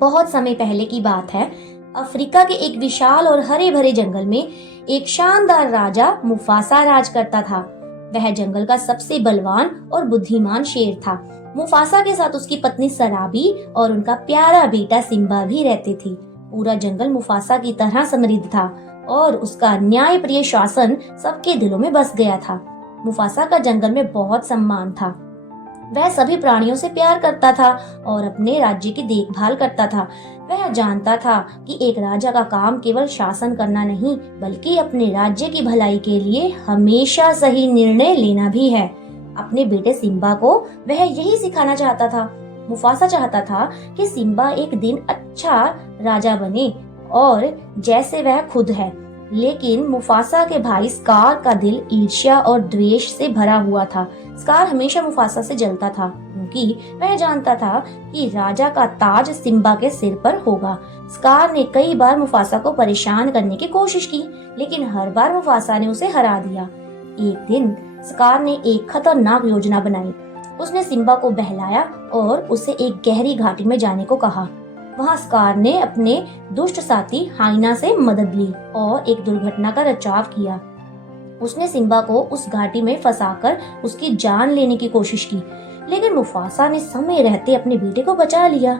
बहुत समय पहले की बात है। अफ्रीका के एक विशाल और हरे भरे जंगल में एक शानदार राजा मुफासा राज करता था। वह जंगल का सबसे बलवान और बुद्धिमान शेर था। मुफासा के साथ उसकी पत्नी सराबी और उनका प्यारा बेटा सिम्बा भी रहते थे। पूरा जंगल मुफासा की तरह समृद्ध था और उसका न्यायप्रिय शासन सबके दिलों में बस गया था। मुफासा का जंगल में बहुत सम्मान था। वह सभी प्राणियों से प्यार करता था और अपने राज्य की देखभाल करता था। वह जानता था कि एक राजा का काम केवल शासन करना नहीं, बल्कि अपने राज्य की भलाई के लिए हमेशा सही निर्णय लेना भी है। अपने बेटे सिम्बा को वह यही सिखाना चाहता था। मुफासा चाहता था कि सिम्बा एक दिन अच्छा राजा बने और जैसे वह खुद है। लेकिन मुफासा के भाई स्कार का दिल ईर्ष्या और द्वेष से भरा हुआ था। स्कार हमेशा मुफासा से जलता था क्योंकि वह जानता था कि राजा का ताज सिम्बा के सिर पर होगा। स्कार ने कई बार मुफासा को परेशान करने की कोशिश की, लेकिन हर बार मुफासा ने उसे हरा दिया। एक दिन स्कार ने एक खतरनाक योजना बनाई। उसने सिम्बा को बहलाया और उसे एक गहरी घाटी में जाने को कहा। वहाँ स्कार ने अपने दुष्ट साथी हाइना से मदद ली और एक दुर्घटना का बचाव किया। उसने सिम्बा को उस घाटी में फंसाकर उसकी जान लेने की कोशिश की, लेकिन मुफासा ने समय रहते अपने बेटे को बचा लिया।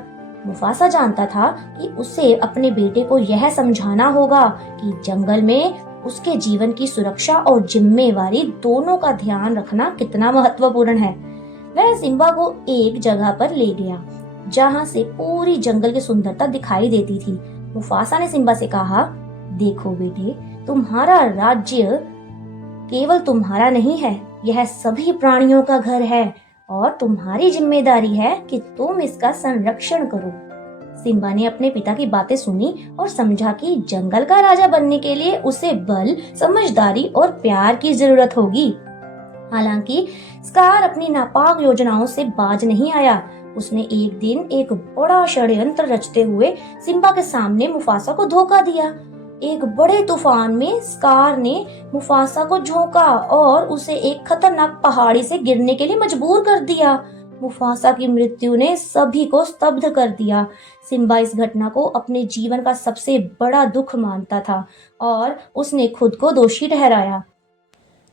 मुफासा जानता था कि उसे अपने बेटे को यह समझाना होगा कि जंगल में उसके जीवन की सुरक्षा और जिम्मेवारी दोनों का ध्यान रखना कितना महत्वपूर्ण है। वह सिम्बा को एक जगह पर ले गया जहाँ से पूरी जंगल की सुंदरता दिखाई देती थी। मुफासा ने सिम्बा से कहा, देखो बेटे, तुम्हारा राज्य केवल तुम्हारा नहीं है, यह सभी प्राणियों का घर है और तुम्हारी जिम्मेदारी है कि तुम इसका संरक्षण करो। सिम्बा ने अपने पिता की बातें सुनी और समझा कि जंगल का राजा बनने के लिए उसे बल, समझदारी और प्यार की जरूरत होगी। हालांकि स्कार अपनी नापाक योजनाओं से बाज नहीं आया। उसने एक दिन एक बड़ा षड्यंत्र रचते हुए सिम्बा के सामने मुफासा को धोखा दिया। एक बड़े तूफान में स्कार ने मुफासा को झोंका और उसे एक खतरनाक पहाड़ी से गिरने के लिए मजबूर कर दिया। मुफासा की मृत्यु ने सभी को स्तब्ध कर दिया। सिम्बा इस घटना को अपने जीवन का सबसे बड़ा दुख मानता था और उसने खुद को दोषी ठहराया।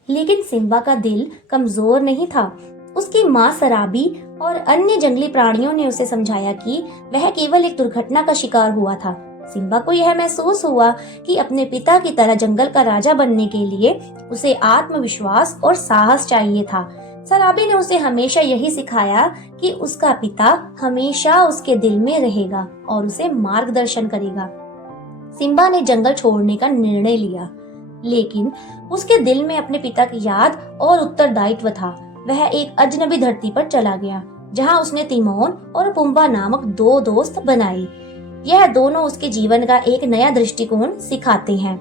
लेकिन सिम्बा का दिल कमजोर नहीं था। उसकी माँ सराबी और अन्य जंगली प्राणियों ने उसे समझाया कि वह केवल एक दुर्घटना का शिकार हुआ था। सिम्बा को यह महसूस हुआ कि अपने पिता की तरह जंगल का राजा बनने के लिए उसे आत्मविश्वास और साहस चाहिए था। सराबी ने उसे हमेशा यही सिखाया कि उसका पिता हमेशा उसके दिल में रहेगा और उसे मार्गदर्शन करेगा। सिम्बा ने जंगल छोड़ने का निर्णय लिया, लेकिन उसके दिल में अपने पिता की याद और उत्तरदायित्व था। वह एक अजनबी धरती पर चला गया जहां उसने तिमोन और पुम्बा नामक दो दोस्त बनाए। यह दोनों उसके जीवन का एक नया दृष्टिकोण सिखाते हैं।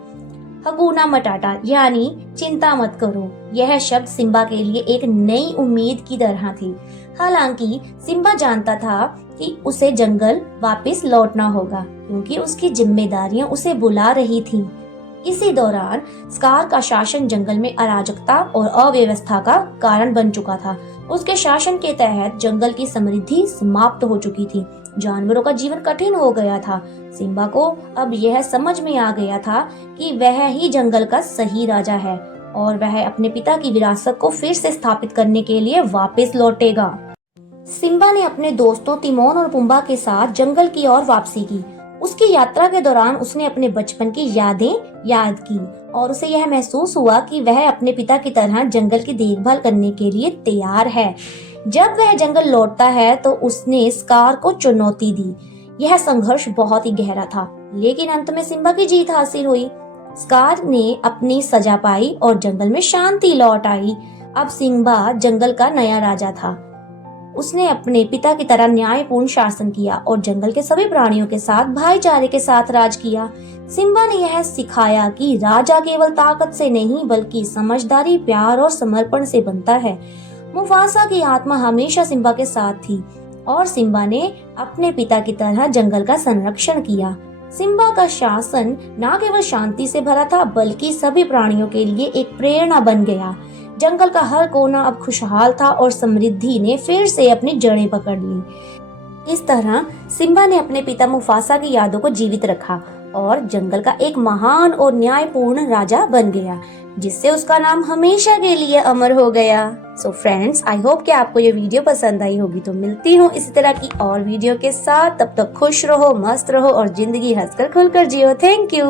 हकूना मटाटा यानी चिंता मत करो, यह शब्द सिम्बा के लिए एक नई उम्मीद की तरह थी। हालांकि सिम्बा जानता था कि उसे जंगल वापस लौटना होगा क्योंकि उसकी जिम्मेदारियां उसे बुला रही थीं। इसी दौरान स्कार का शासन जंगल में अराजकता और अव्यवस्था का कारण बन चुका था। उसके शासन के तहत जंगल की समृद्धि समाप्त हो चुकी थी। जानवरों का जीवन कठिन हो गया था। सिम्बा को अब यह समझ में आ गया था कि वह ही जंगल का सही राजा है और वह अपने पिता की विरासत को फिर से स्थापित करने के लिए वापस लौटेगा। सिम्बा ने अपने दोस्तों तिमोन और पुम्बा के साथ जंगल की ओर वापसी की। उसकी यात्रा के दौरान उसने अपने बचपन की यादें याद की और उसे यह महसूस हुआ कि वह अपने पिता की तरह जंगल की देखभाल करने के लिए तैयार है। जब वह जंगल लौटता है तो उसने स्कार को चुनौती दी। यह संघर्ष बहुत ही गहरा था, लेकिन अंत में सिम्बा की जीत हासिल हुई। स्कार ने अपनी सजा पाई और जंगल में शांति लौट आई। अब सिम्बा जंगल का नया राजा था। उसने अपने पिता की तरह न्यायपूर्ण शासन किया और जंगल के सभी प्राणियों के साथ भाईचारे के साथ राज किया। सिम्बा ने यह सिखाया कि राजा केवल ताकत से नहीं बल्कि समझदारी, प्यार और समर्पण से बनता है। मुफासा की आत्मा हमेशा सिम्बा के साथ थी और सिम्बा ने अपने पिता की तरह जंगल का संरक्षण किया। सिम्बा का शासन न केवल शांति से भरा था बल्कि सभी प्राणियों के लिए एक प्रेरणा बन गया। जंगल का हर कोना अब खुशहाल था और समृद्धि ने फिर से अपनी जड़ें पकड़ ली। इस तरह सिम्बा ने अपने पिता मुफासा की यादों को जीवित रखा और जंगल का एक महान और न्यायपूर्ण राजा बन गया, जिससे उसका नाम हमेशा के लिए अमर हो गया। सो फ्रेंड्स, आई होप कि आपको ये वीडियो पसंद आई होगी। तो मिलती हूँ इसी तरह की और वीडियो के साथ। तब तक खुश रहो, मस्त रहो और जिंदगी हंसकर खुलकर जियो। Thank you.